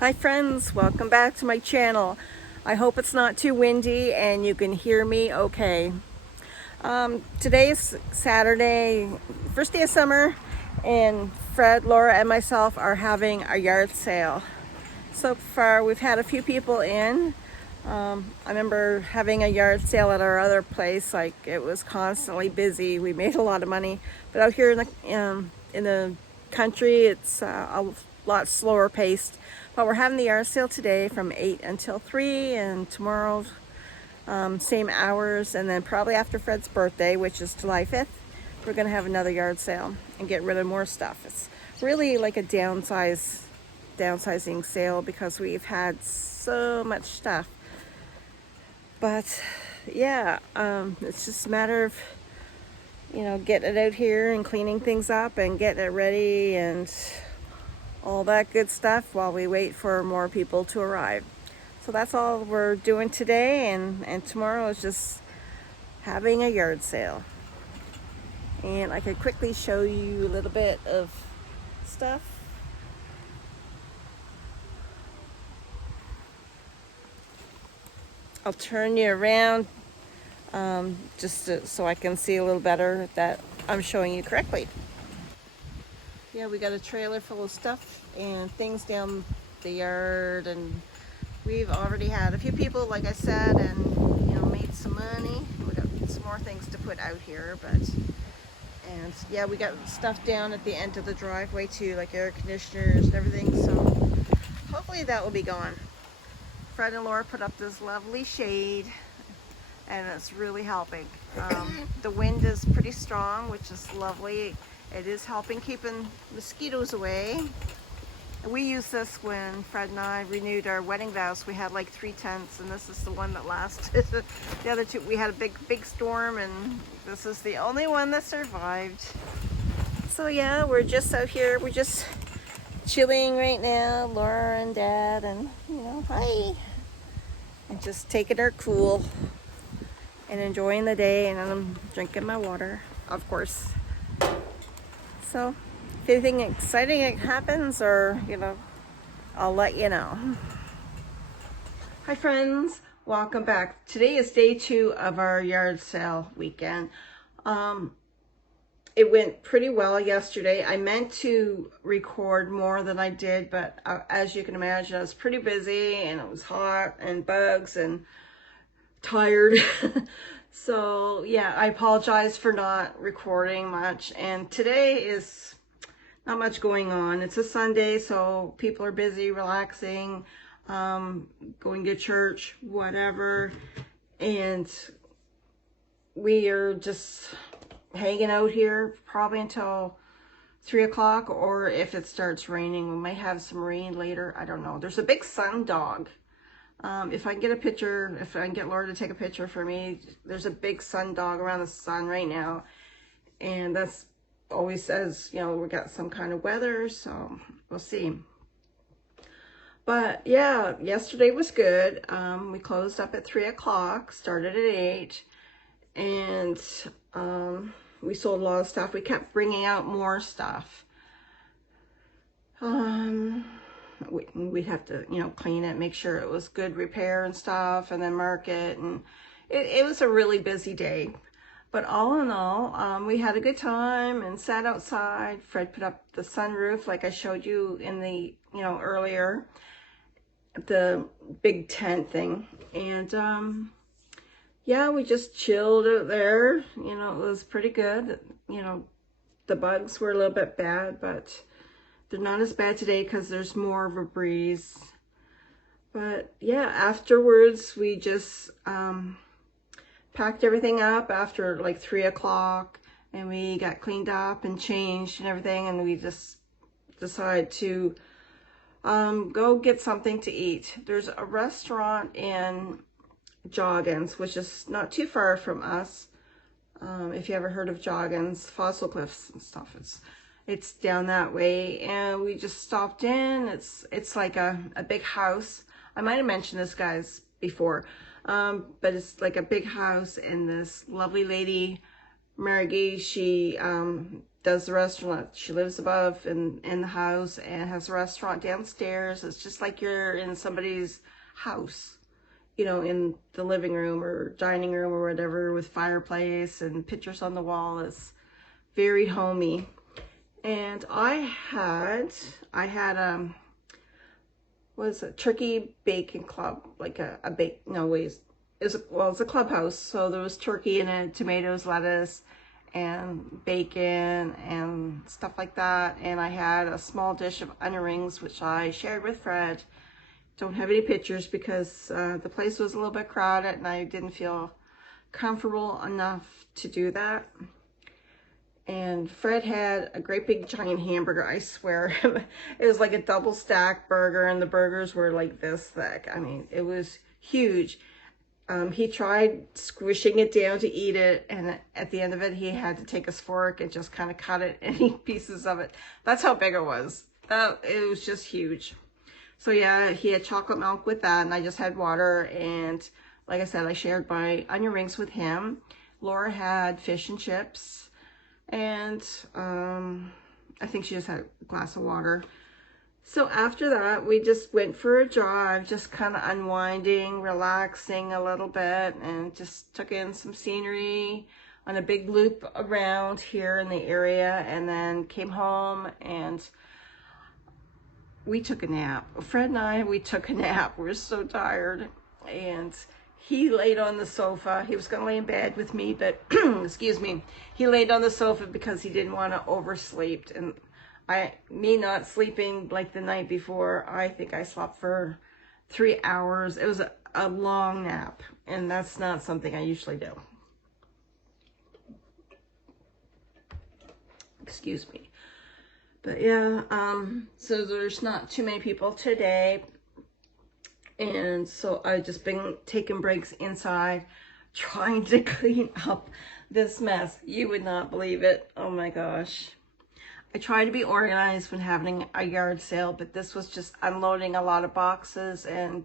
Hi friends, welcome back to my channel. I hope it's not too windy and you can hear me okay. Today is Saturday, first day of summer, and Fred, Laura, and myself are having a yard sale. So far we've had a few people in. I remember having a yard sale at our other place, like it was constantly busy. We made a lot of money, but out here in the country it's a lot slower paced. But we're having the yard sale today from 8 until 3, and tomorrow same hours, and then probably after Fred's birthday, which is July 5th, we're gonna have another yard sale and get rid of more stuff. It's really like a downsizing sale because we've had so much stuff. But yeah, it's just a matter of, getting it out here and cleaning things up and getting it ready and all that good stuff while we wait for more people to arrive. So that's all we're doing today, and tomorrow is just having a yard sale. And I could quickly show you a little bit of stuff. I'll turn you around so I can see a little better that I'm showing you correctly. Yeah, we got a trailer full of stuff and things down the yard, and we've already had a few people, like I said, and made some money. We got some more things to put out here, and yeah, we got stuff down at the end of the driveway too, like air conditioners and everything, so hopefully that will be gone. Fred and Laura put up this lovely shade and it's really helping. The wind is pretty strong, which is lovely. It is helping keeping mosquitoes away. We used this when Fred and I renewed our wedding vows. We had like 3 tents, and this is the one that lasted. The other two, we had a big storm, and this is the only one that survived. So yeah, we're just out here. We're just chilling right now, Laura and Dad, and hi, and just taking her cool and enjoying the day. And I'm drinking my water, of course. So if anything exciting happens, or I'll let you know. Hi friends, welcome back. Today is day 2 of our yard sale weekend. It went pretty well yesterday. I meant to record more than I did, but as you can imagine, I was pretty busy and it was hot and bugs and tired. So yeah, I apologize for not recording much, and today is not much going on. It's a Sunday, so people are busy relaxing, going to church, whatever, and we are just hanging out here probably until 3 o'clock, or if it starts raining, we might have some rain later. I don't know. There's a big sun dog. If I can get a picture, if I can get Laura to take a picture for me, there's a big sun dog around the sun right now, and that's always says, we got some kind of weather, so we'll see. But yeah, yesterday was good. We closed up at 3 o'clock, started at 8, and we sold a lot of stuff. We kept bringing out more stuff. We'd have to, clean it, make sure it was good repair and stuff, and then mark it, and it was a really busy day. But all in all, we had a good time and sat outside. Fred put up the sunroof like I showed you in the, earlier, the big tent thing. And yeah, we just chilled out there. It was pretty good. The bugs were a little bit bad, but they're not as bad today because there's more of a breeze. But yeah, afterwards we just packed everything up after like 3 o'clock, and we got cleaned up and changed and everything, and we just decided to go get something to eat. There's a restaurant in Joggins, which is not too far from us. If you ever heard of Joggins, Fossil Cliffs and stuff, it's down that way, and we just stopped in. It's like a big house. I might have mentioned this, guys, before, but it's like a big house, and this lovely lady, Margie, she does the restaurant. She lives above in the house and has a restaurant downstairs. It's just like you're in somebody's house, you know, in the living room or dining room or whatever, with fireplace and pictures on the wall. It's very homey. And I had was a turkey bacon club, like a bake, no ways. It's a clubhouse, so there was turkey in it, tomatoes, lettuce, and bacon and stuff like that. And I had a small dish of onion rings, which I shared with Fred. Don't have any pictures because the place was a little bit crowded and I didn't feel comfortable enough to do that. And Fred had a great big giant hamburger, I swear. It was like a double stack burger, and the burgers were like this thick. I mean, it was huge. He tried squishing it down to eat it, and at the end of it, he had to take his fork and just kind of cut it and eat pieces of it. That's how big it was. It was just huge. So yeah, he had chocolate milk with that, and I just had water. And like I said, I shared my onion rings with him. Laura had fish and chips. And I think she just had a glass of water. So after that, we just went for a drive, just kind of unwinding, relaxing a little bit, and just took in some scenery on a big loop around here in the area, and then came home and we took a nap. Fred and I, we took a nap. We were so tired. And he laid on the sofa. He was going to lay in bed with me, but excuse me, he laid on the sofa because he didn't want to oversleep. And me not sleeping like the night before, I think I slept for 3 hours. It was a long nap, and that's not something I usually do. Excuse me. But yeah, so there's not too many people today. And so I've just been taking breaks inside, trying to clean up this mess. You would not believe it. Oh my gosh. I try to be organized when having a yard sale, but this was just unloading a lot of boxes and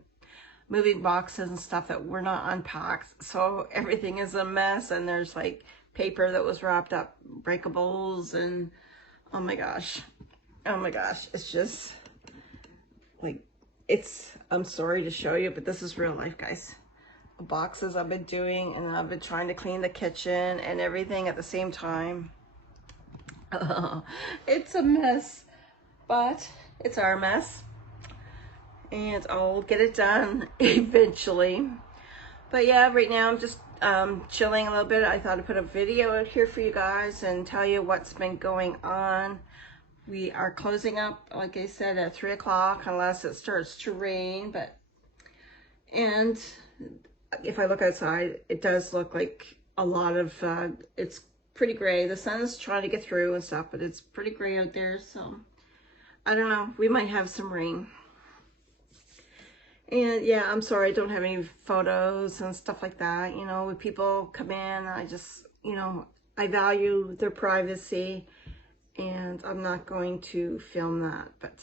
moving boxes and stuff that were not unpacked. So everything is a mess, and there's like paper that was wrapped up, breakables, and oh my gosh. Oh my gosh. It's just like, I'm sorry to show you, but this is real life, guys. The boxes I've been doing, and I've been trying to clean the kitchen and everything at the same time. It's a mess, but it's our mess, and I'll get it done eventually. But yeah, right now I'm just chilling a little bit. I thought I'd put a video out here for you guys and tell you what's been going on. We are closing up, like I said, at 3 o'clock, unless it starts to rain. And if I look outside, it does look like a lot of, it's pretty gray. The sun's trying to get through and stuff, but it's pretty gray out there. So I don't know, we might have some rain. And yeah, I'm sorry I don't have any photos and stuff like that. You know, when people come in, I just, you know, I value their privacy, and I'm not going to film that. But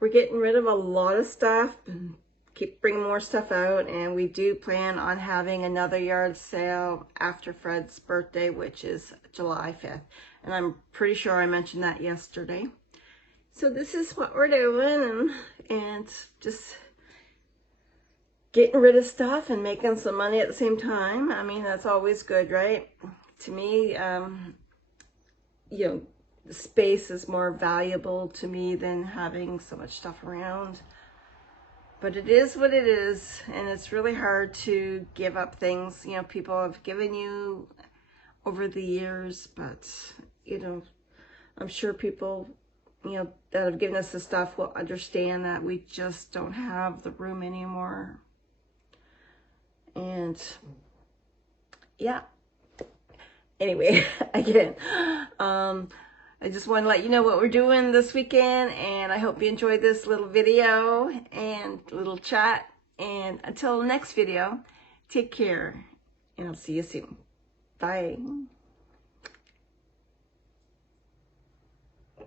we're getting rid of a lot of stuff and keep bringing more stuff out, and we do plan on having another yard sale after Fred's birthday, which is July 5th. And I'm pretty sure I mentioned that yesterday. So this is what we're doing, and just getting rid of stuff and making some money at the same time. I mean, that's always good, right? To me, you know, the space is more valuable to me than having so much stuff around. But it is what it is, and it's really hard to give up things, you know, people have given you over the years. But, you know, I'm sure people, you know, that have given us the stuff will understand that we just don't have the room anymore. And yeah, anyway, again, I just want to let you know what we're doing this weekend, and I hope you enjoyed this little video and little chat. And until the next video, take care, and I'll see you soon. Bye.